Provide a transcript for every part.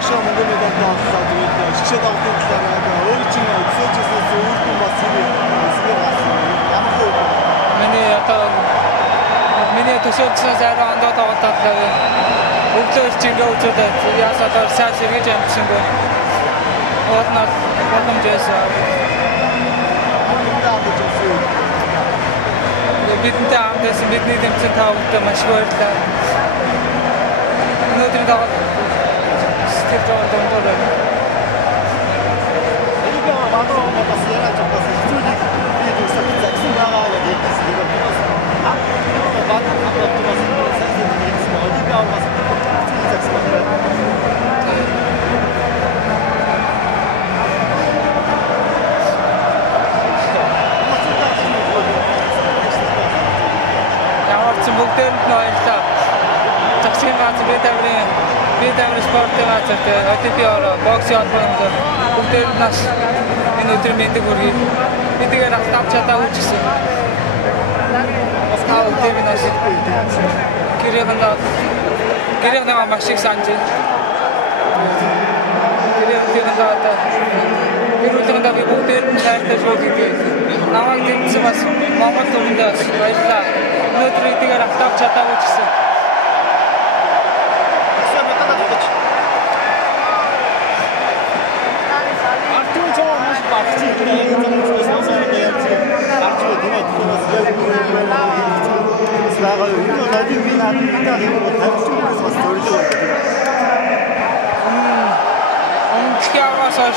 Akşam Mongolya'dan da aldılar. Şişe dağıttılar. Örçün kısacası soğuktu masili. Миний төсөөлсөн сайраа ондоо тоглоод өглөө чигээ өчөөд ясаад сайн сэргэж амжсангүй. Одноор боломжтой. Бидэнтэй хамтсан бидний тэмцэн тавтай маш баярлалаа. Өнөөдөр даваад стил дондор. 이거 봐도 бас яагаад ч бас хэцүү би төсөөлсөн загсан байгаа гэдэг бүгдээнд нь баярлалаа. Цагсгийн гац бид амир спортын газар ОТП-оор боксын холбоонд бүгдээнд нас энэ өдөр мэдээг хүргэе. Бидгээр автав чадаа үүсгэсэн. Бас таа өдөр би нас гэрээ маш их санаж. Гэрээ би бүгдээр нь хайртай шууд гэдэг. Намайг дэмжсэн бас Монгол түмэндээ баярлалаа. Өнөөдөр эдгээр автав чадаагүй ч гэсэн.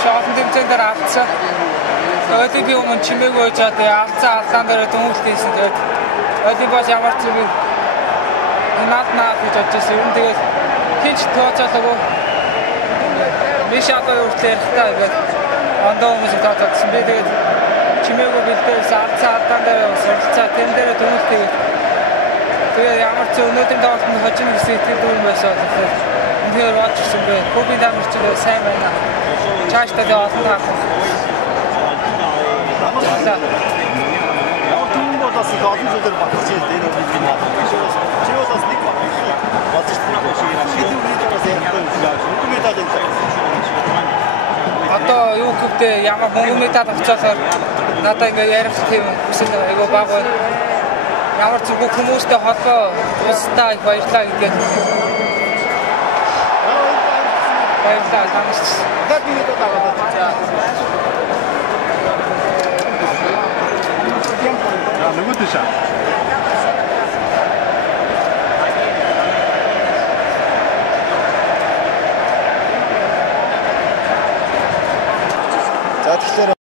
Шоолон тэмцээнээр алдсан. Тэгээд би өмнө чимээгүй жаад алдсан алдаан дээр дүнэлтэйсэн. Тэгээд бас ямар ч зүйл наад гэж бодчихсон. Ер нь тэгээд хинч тооцоолоогүй. Биш одоо үртлээ та ингээд ондоо хүмүүс тооцоолсон. Би тэгээд чимээгүй бэлдээс алдсан алдаан дээр суралцаа тэн дээр дүнэлтэй. Тэгээд ямар ч өнөөдрийн тоглолтод хожим гэсэн итгэл дүүн байсан. Үнээр бодчихсон бэ. Кубын дамжч сайн байна. Чааштай олон таа. Яг тийм бодос олон зүйлээр батгаж ирсэн энэ үед юм аа. Чи бас нэг бодож байгаа шиг одоо юу гэвдээ ямар мөнгө мэдээд авцаалаар надаа ингээ ярих тийм хүсэл айгу баг байна. Ямар ч бүх хүмүүстэй холбоо устдаа их баярлаа гэдэг. Баярлалаа танаас. Дахиад нэг удаа тааваад. За нөгөө тийш. За тэгэхээр